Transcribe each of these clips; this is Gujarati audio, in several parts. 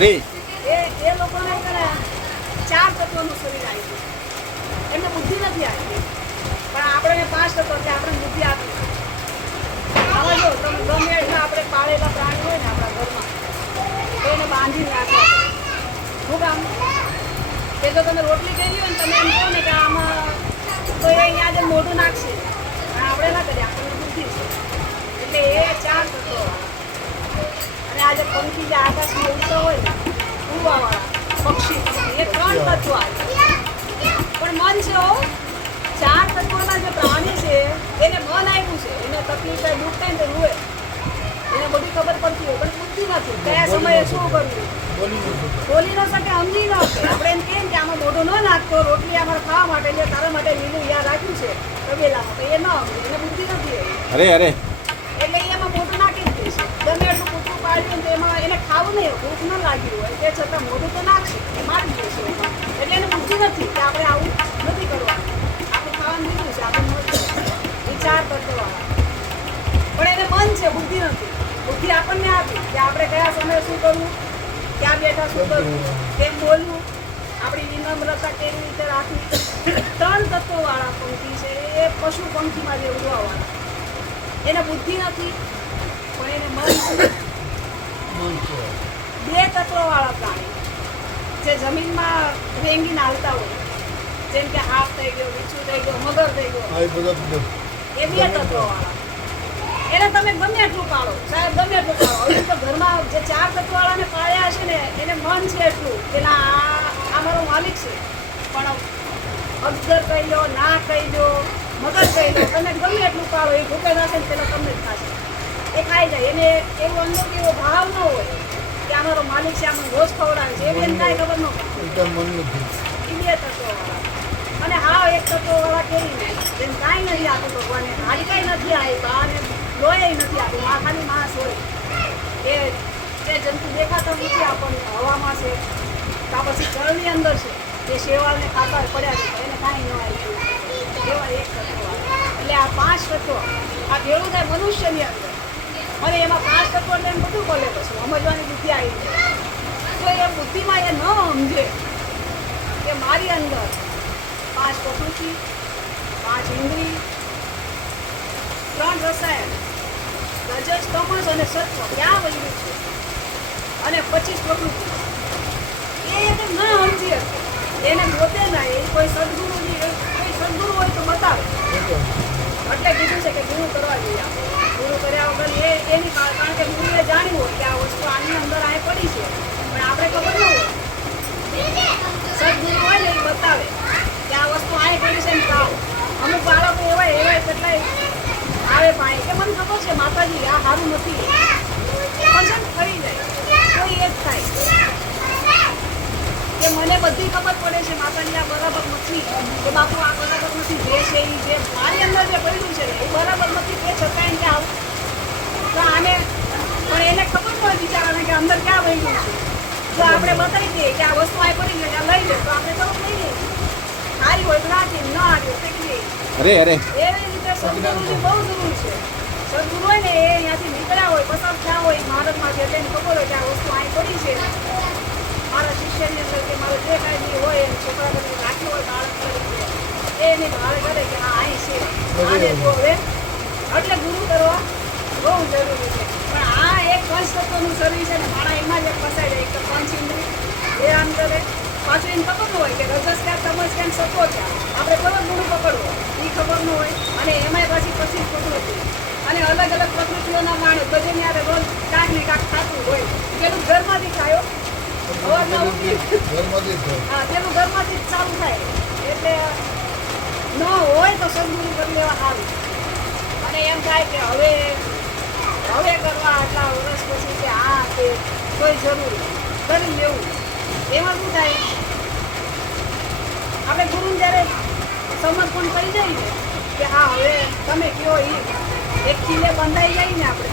અરે એ એ લોકોને ચાર તત્વનું શરીર આવી ગયું. એમને બુદ્ધિ નથી આવી પણ આપણે પાંચ તત્વ છે, આપણે બુદ્ધિ આપી આવા જો તમે ગમે એટલા આપણે પાળેલા પ્રાણી હોય ને આપણા ઘરમાં, તો એને બાંધીને રાખવા. શું કામ? કે જો તમે રોટલી કરી હોય ને તમે એમ કહો ને કે આમાં એ અહીંયા જે મોઢું નાખશે, પણ આપણે ના કરીએ, આપણને બુદ્ધિ છે. એટલે એ ચાર તત્વો. અને આજે પંખી જે આકાશમાં પણ મન હો, ચાર તત્વોના જે પ્રાણી છે, એને મન આપ્યું છે. એને તકલીફ થાય દુઃખ થાય ને રૂએ. એને બધી ખબર પડતી હોય, પણ બુદ્ધિ નથી. કયા સમયે શું કરવું? બોલી ન શકે, સમજી ન શકે. આપણે એમ કેમ કે આમાં મોઢું ન નાખતો, રોટલી અમારે ખાવા માટે, જે તારા માટે લીલું યાદ રાખ્યું છે તબેલામાં એ ન સમજે એને બુદ્ધિ નથી. અરે અરે. ખાવું નહીં ભૂખ ન લાગ્યું હોય તે છતાં મોઢું તો નાખશે, એ મારી દેશે એટલે એને બુદ્ધિ નથી કે આપણે આવું નથી કરવાનું. આપણે ખાવાનું દીધું છે, આપણે મળશે વિચાર કરતો પણ એને મન છે, બુદ્ધિ નથી. બુદ્ધિ આપણને આપી કે આપણે કયા સમયે શું કરવું, ક્યાં બેઠા શું કરવું, કેમ બોલવું. આપણી વિનમ્રતા કેવી રીતે રાખવી. ત્રણ તત્વવાળા પંક્તિ છે, એ પશુ પંક્તિમાં જે ઉડવાવાળા એને બુદ્ધિ નથી, પણ એને મન બે તત્વવાળા પ્રાણી જે જમીનમાં રેંગીને હાલતા હોય. જેમ કે હાથ થઈ ગયો વીછું થઈ ગયો મગર થઈ ગયો. એ બે તત્વવાળા. એને તમે ગમે એટલું પાડો. સાહેબ ગમે એટલું પાડો. હવે તો ઘરમાં જે ચાર તત્વવાળાને પાળ્યા છે ને એને મન છે એટલું કે ના આ મારો માલિક છે. પણ અક્ષર કહી લો ના કહી દો મગર કહી દો તમે ગમે એટલું પાડો એ ભૂકે નાખે ને પેલા તમને જ ખાશે. એ ખાઈ જાય. એને એવો અંદર એવો ભાવ ન હોય કે અમારો માલિક છે આમાં રોજ ખવડાવે છે. એને કાંઈ ખબર ન પડે. એ બે તત્વવાળા. અને હા એક તત્વવાળા કેવી ને એમ કાંઈ નથી આપ્યું ભગવાને હાડકાઈ નથી આપ્યા અને લોહી નથી આપ્યું મા ખાલી માંસ હોય. એ જે જંતુ દેખાતા નથી આપણને. હવામાં છે. કાં પછી જળની અંદર છે. એ શેવાળને ખાતા પડ્યા છે એને કાંઈ ન આવ્યું એવા એક તત્વ એટલે આ પાંચ તત્વ આ ભેળું થાય મનુષ્યની અંદર. બધું બોલે પછી સમજવાની બુદ્ધિ આવી તો એ બુદ્ધિમાં એ ન સમજે કે મારી અંદર પાંચ પ્રકૃતિ, પાંચ ઇન્દ્રિય, ત્રણ રસાયણ રજસ તમસ અને સત્વ ક્યાં વયું છે? અને પચીસ પ્રકૃતિ. એ એને ન સમજી. શકે એને પોતે ના, એ કોઈ સદગુરુ કોઈ સદગુરુ હોય તો બતાવે. એટલે કીધું છે કે ગુરુ કરવા જોઈએ. આપણે ગુરુ કર્યા વગર એ એની કારણ કે ગુરુએ જાણ્યું હોય કે આ વસ્તુ આની અંદર આ પડી છે. પણ આપણે ખબર ન હોય. સદગુરુ હોય ને એ બતાવે કે આ વસ્તુ આ પડી છે ને ખાઓ અમુક બાળકો એવા એવા કેટલાય આવે પાણી કે મને ખબર છે માતાજી, આ સારું નથી પણ છે ને ફરી જાય તો એ જ થાય કે મને બધી ખબર પડે છે માતાની આ બરાબર નથી. કે બાપુ આ બરાબર નથી જે છે એ જે મારી અંદર જે પડ્યું છે એ બરાબર નથી તે છતાં કે આવું? તો આને પણ એને ખબર પડે બિચારાને કે અંદર ક્યાં વહી ગયું છે. જો આપણે બતાવી દઈએ કે આ વસ્તુ આ પડી ગઈ લઈ લે તો આપણે તરત લઈ લઈએ. સારી હોય તો રાખી ન આવી ફેંકી અરે અરે. એવી રીતે સદગુરુની બહુ જરૂર છે. સદગુરુ હોય ને એ અહીંયાથી નીકળ્યા હોય પસાર થયા હોય ભારતમાં જે તેને ખબર હોય કે આ વસ્તુ અહીં પડી છે મારા શિષ્યની અંદર કે મારો જે છોકરા એની ભાળ કરે કે હા અહીં છે આને જો એટલે ગુરુ કરવા બહુ જરૂરી છે પણ આ એક પંચતત્વનું શરીર છે ને માણા એમાં જ એક ફસાઈ જાય એક તો પંચ ઇન્દ્રિય એ આમ કરે પાછું એને ખબર ન હોય કે રજસ ક્યાં સમજ કેમ સત્વો છે આપણે ખબર ગુરુ પકડવો એ ખબર ન હોય અને એમાંય પાછી પછી પ્રકૃતિ અને અલગ અલગ પ્રકૃતિઓના માણસ બધે યારે રોજ કાંઈક ને કાંઈક ખાતું હોય પેલું ઘરમાંથી ખાયો હા તેનું ઘરમાંથી જ ચાલુ થાય. એટલે ન હોય તો સદગુરુ કરી લેવા સારું. અને એમ થાય કે હવે હવે કરવા આટલા વર્ષ પછી કે આ તે કોઈ જરૂર કરી લેવું. એમાં શું થાય? આપણે ગુરુ જ્યારે સમર્પણ કરી જાય ને કે હા હવે તમે કયો એ એક કિલ્લે બંધાઈ જાય ને આપણે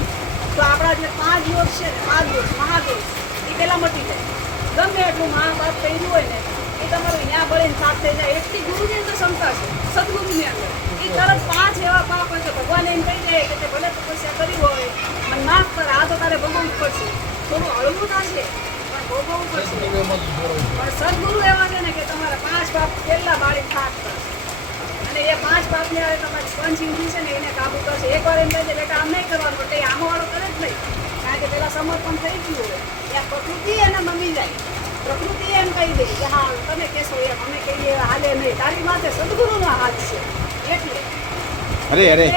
તો આપણા જે પાંચ દોષ છે પાંચ દોષ મહાદોષ એ પેલા મટી જાય. ગમે એટલું મા બાપ કર્યું હોય ને એ તમારું ત્યાં ભળીને સાફ થઈ જાય. એકથી ગુરુની અંદર ક્ષમતા છે સદગુરુની અંદર. એ તરત પાંચ એવા પાપ હોય કે ભગવાન એમ કહી દે કે તે ભલે તપસ્યા કરી હોય મને માફ કર આ તો તારે ભોગવવું જ પડશે. થોડું હળવું થશે પણ ભોગવવું પડશે. પણ સદગુરુ એવા છે ને કે તમારા પાંચ પાપ પહેલાં બાળી થાક કરશે અને એ પાંચ પાપને હવે તમારી પંચ ઇન્દ્રિય છે ને એને કાબુ કરશે. એકવાર એમ કહે છે બેટા આમ નહીં કરવાનું. એટલે એ આમાં વાળો કરે જ નહીં. કારણ કે પેલા સમર્પણ થઈ ગયું હોય. ત્યાં પ્રકૃતિ એને મમી જાય. પ્રકૃતિ એમ કહી દે કે હા તમે કહેશો એમ. અમે કહીએ હાલે નહીં. તારી માથે સદગુરુનો હાથ છે. એટલે અરે અરે.